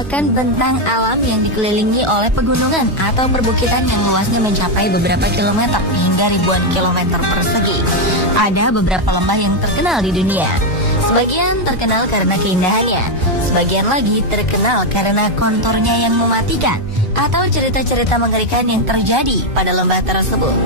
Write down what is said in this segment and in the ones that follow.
merupakan bentang alam yang dikelilingi oleh pegunungan atau perbukitan yang luasnya mencapai beberapa kilometer hingga ribuan kilometer persegi. Ada beberapa lembah yang terkenal di dunia. Sebagian terkenal karena keindahannya, sebagian lagi terkenal karena konturnya yang mematikan atau cerita-cerita mengerikan yang terjadi pada lembah tersebut.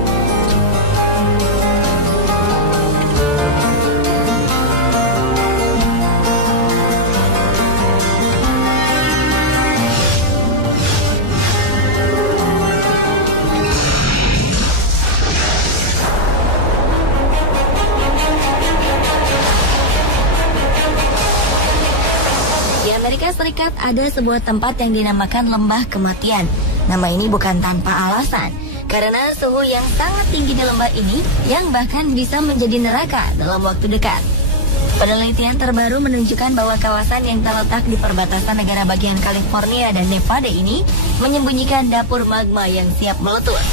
Amerika Serikat ada sebuah tempat yang dinamakan Lembah Kematian. Nama ini bukan tanpa alasan, karena suhu yang sangat tinggi di lembah ini yang bahkan bisa menjadi neraka dalam waktu dekat. Penelitian terbaru menunjukkan bahwa kawasan yang terletak di perbatasan negara bagian California dan Nevada ini menyembunyikan dapur magma yang siap meletus.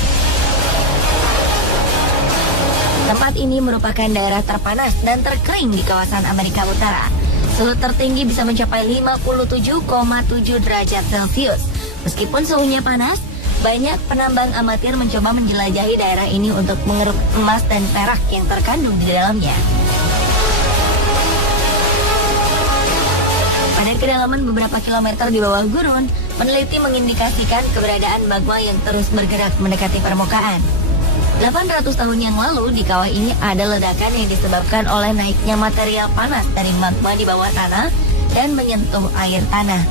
Tempat ini merupakan daerah terpanas dan terkering di kawasan Amerika Utara. Suhu tertinggi bisa mencapai 57,7 derajat Celcius. Meskipun suhunya panas, banyak penambang amatir mencoba menjelajahi daerah ini untuk mengeruk emas dan perak yang terkandung di dalamnya. Pada kedalaman beberapa kilometer di bawah gurun, peneliti mengindikasikan keberadaan magma yang terus bergerak mendekati permukaan. 800 tahun yang lalu di kawah ini ada ledakan yang disebabkan oleh naiknya material panas dari magma di bawah tanah dan menyentuh air tanah.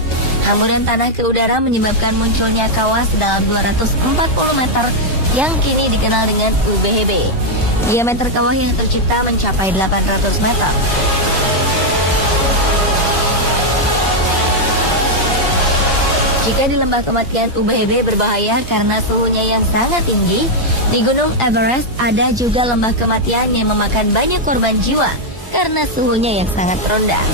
Hamburan tanah ke udara menyebabkan munculnya kawah sedalam 240 meter yang kini dikenal dengan UBHB. Diameter kawah yang tercipta mencapai 800 meter. Jika di lembah kematian UBHB berbahaya karena suhunya yang sangat tinggi, di Gunung Everest ada juga lembah kematian yang memakan banyak korban jiwa karena suhunya yang sangat rendah.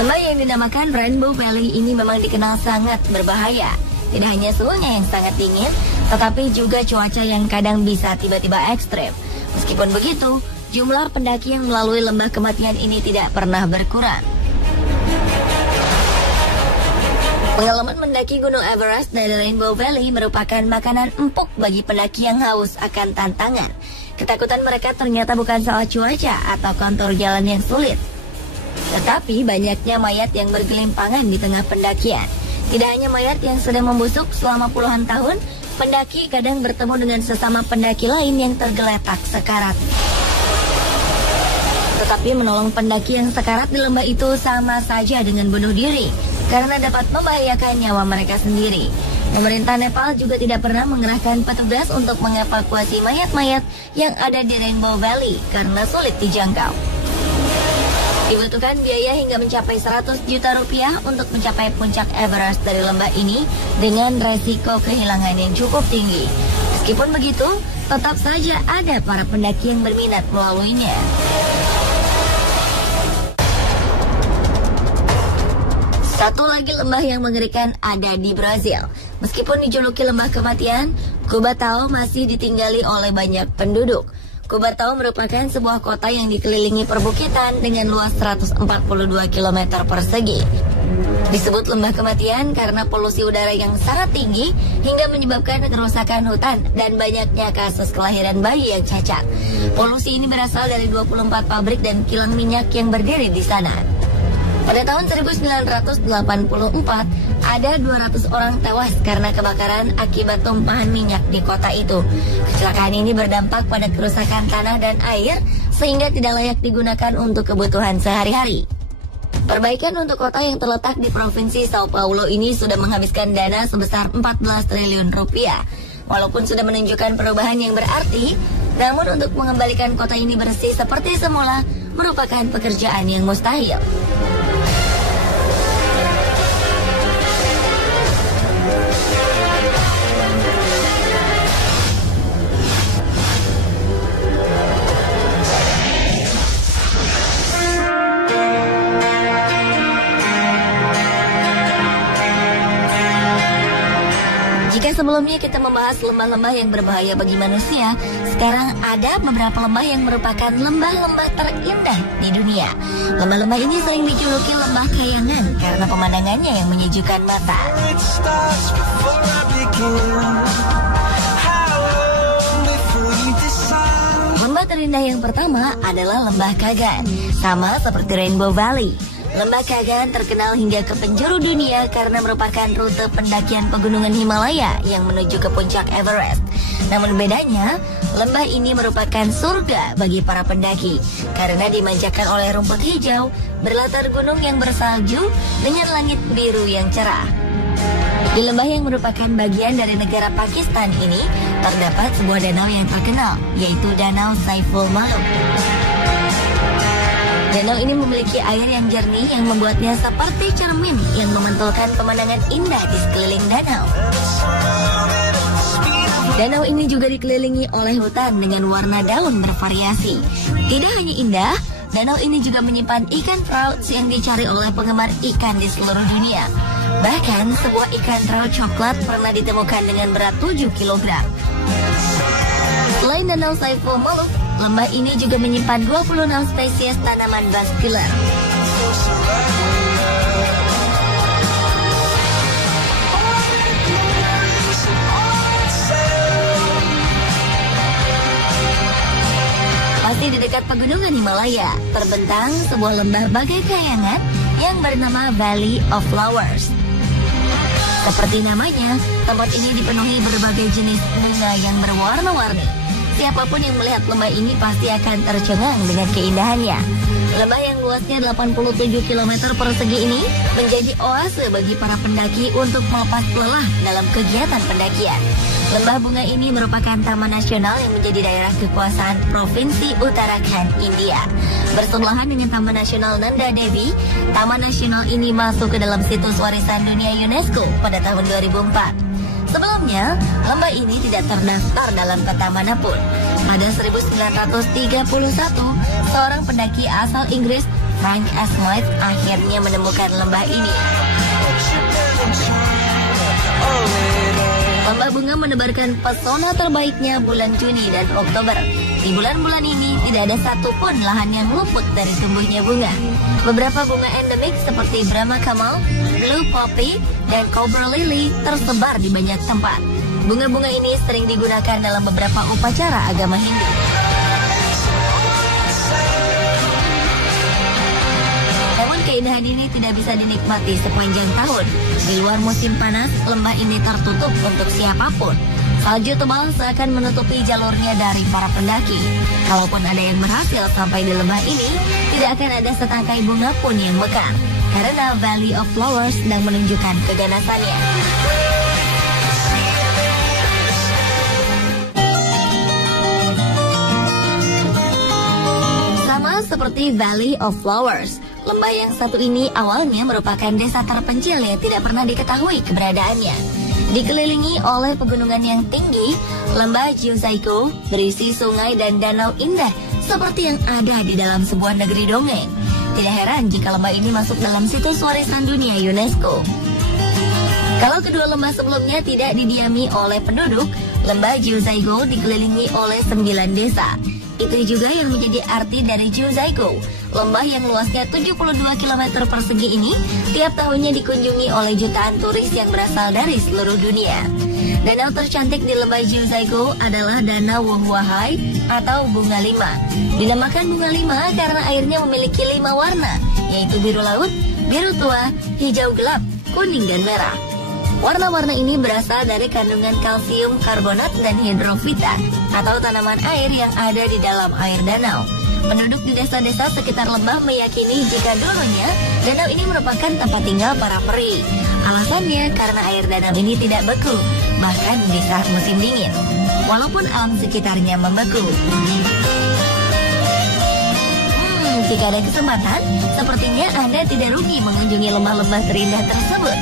Lembah yang dinamakan Rainbow Valley ini memang dikenal sangat berbahaya. Tidak hanya suhunya yang sangat dingin, tetapi juga cuaca yang kadang bisa tiba-tiba ekstrem. Meskipun begitu, jumlah pendaki yang melalui lembah kematian ini tidak pernah berkurang. Pengalaman mendaki Gunung Everest dari Rainbow Valley merupakan makanan empuk bagi pendaki yang haus akan tantangan. Ketakutan mereka ternyata bukan soal cuaca atau kontur jalan yang sulit, tetapi banyaknya mayat yang bergelimpangan di tengah pendakian. Tidak hanya mayat yang sudah membusuk selama puluhan tahun, pendaki kadang bertemu dengan sesama pendaki lain yang tergeletak sekarat. Tetapi menolong pendaki yang sekarat di lembah itu sama saja dengan bunuh diri, karena dapat membahayakan nyawa mereka sendiri. Pemerintah Nepal juga tidak pernah mengerahkan petugas untuk mengevakuasi mayat-mayat yang ada di Rainbow Valley karena sulit dijangkau. Dibutuhkan biaya hingga mencapai 100 juta rupiah untuk mencapai puncak Everest dari lembah ini dengan resiko kehilangan yang cukup tinggi. Meskipun begitu, tetap saja ada para pendaki yang berminat melaluinya. Satu lagi lembah yang mengerikan ada di Brazil. Meskipun dijuluki lembah kematian, Cubatão masih ditinggali oleh banyak penduduk. Cubatão merupakan sebuah kota yang dikelilingi perbukitan dengan luas 142 km persegi. Disebut lembah kematian karena polusi udara yang sangat tinggi hingga menyebabkan kerusakan hutan dan banyaknya kasus kelahiran bayi yang cacat. Polusi ini berasal dari 24 pabrik dan kilang minyak yang berdiri di sana. Pada tahun 1984, ada 200 orang tewas karena kebakaran akibat tumpahan minyak di kota itu. Kecelakaan ini berdampak pada kerusakan tanah dan air, sehingga tidak layak digunakan untuk kebutuhan sehari-hari. Perbaikan untuk kota yang terletak di Provinsi Sao Paulo ini sudah menghabiskan dana sebesar 14 triliun rupiah. Walaupun sudah menunjukkan perubahan yang berarti, namun untuk mengembalikan kota ini bersih seperti semula merupakan pekerjaan yang mustahil. Jika sebelumnya kita membahas lembah-lembah yang berbahaya bagi manusia, sekarang ada beberapa lembah yang merupakan lembah-lembah terindah di dunia. Lembah-lembah ini sering dijuluki lembah kayangan karena pemandangannya yang menyejukkan mata. Lembah terindah yang pertama adalah Lembah Kagan, sama seperti Rainbow Valley. Lembah Kagan terkenal hingga ke penjuru dunia karena merupakan rute pendakian pegunungan Himalaya yang menuju ke puncak Everest. Namun bedanya, lembah ini merupakan surga bagi para pendaki karena dimanjakan oleh rumput hijau, berlatar gunung yang bersalju dengan langit biru yang cerah. Di lembah yang merupakan bagian dari negara Pakistan ini, terdapat sebuah danau yang terkenal, yaitu Danau Saiful Ma'ruf. Danau ini memiliki air yang jernih yang membuatnya seperti cermin yang memantulkan pemandangan indah di sekeliling danau. Danau ini juga dikelilingi oleh hutan dengan warna daun bervariasi. Tidak hanya indah, danau ini juga menyimpan ikan trout yang dicari oleh penggemar ikan di seluruh dunia. Bahkan sebuah ikan trout coklat pernah ditemukan dengan berat 7 kg. Selain Danau Saiful Ma'ruf, lembah ini juga menyimpan 26 spesies tanaman vaskular. Masih di dekat pegunungan Himalaya, terbentang sebuah lembah bagai kayangan yang bernama Valley of Flowers. Seperti namanya, tempat ini dipenuhi berbagai jenis bunga yang berwarna-warni. Siapapun yang melihat lembah ini pasti akan tercengang dengan keindahannya. Lembah yang luasnya 87 km persegi ini menjadi oase bagi para pendaki untuk melepas lelah dalam kegiatan pendakian. Lembah bunga ini merupakan taman nasional yang menjadi daerah kekuasaan Provinsi Uttarakhand, India. Bersebelahan dengan Taman Nasional Nanda Devi, taman nasional ini masuk ke dalam situs warisan dunia UNESCO pada tahun 2004. Sebelumnya, lembah ini tidak terdaftar dalam peta manapun. Pada 1931, seorang pendaki asal Inggris, Frank S. Smith, akhirnya menemukan lembah ini. Lembah bunga menebarkan pesona terbaiknya bulan Juni dan Oktober. Di bulan-bulan ini tidak ada satupun lahan yang luput dari tumbuhnya bunga. Beberapa bunga endemik seperti Brahma Kamal, Blue Poppy, dan Cobra Lily tersebar di banyak tempat. Bunga-bunga ini sering digunakan dalam beberapa upacara agama Hindu. Namun keindahan ini tidak bisa dinikmati sepanjang tahun. Di luar musim panas, lembah ini tertutup untuk siapapun. Salju tebal seakan menutupi jalurnya dari para pendaki. Kalaupun ada yang berhasil sampai di lembah ini, tidak akan ada setangkai bunga pun yang mekar, karena Valley of Flowers sedang menunjukkan keganasannya. Sama seperti Valley of Flowers, lembah yang satu ini awalnya merupakan desa terpencil yang tidak pernah diketahui keberadaannya. Dikelilingi oleh pegunungan yang tinggi, lembah Jiuzhaigou berisi sungai dan danau indah seperti yang ada di dalam sebuah negeri dongeng. Tidak heran jika lembah ini masuk dalam situs warisan dunia UNESCO. Kalau kedua lembah sebelumnya tidak didiami oleh penduduk, lembah Jiuzhaigou dikelilingi oleh 9 desa. Itu juga yang menjadi arti dari Jiuzhaigou. Lembah yang luasnya 72 km persegi ini tiap tahunnya dikunjungi oleh jutaan turis yang berasal dari seluruh dunia. Danau tercantik di lembah Jiuzhaigou adalah Danau Wuhuahai atau Bunga Lima. Dinamakan Bunga Lima karena airnya memiliki 5 warna, yaitu biru laut, biru tua, hijau gelap, kuning, dan merah. Warna-warna ini berasal dari kandungan kalsium karbonat dan hidrofita atau tanaman air yang ada di dalam air danau. Penduduk di desa-desa sekitar lembah meyakini jika dulunya danau ini merupakan tempat tinggal para peri. Alasannya karena air danau ini tidak beku, bahkan di saat musim dingin, walaupun alam sekitarnya membeku. Jika ada kesempatan, sepertinya Anda tidak rugi mengunjungi lembah-lembah terindah tersebut.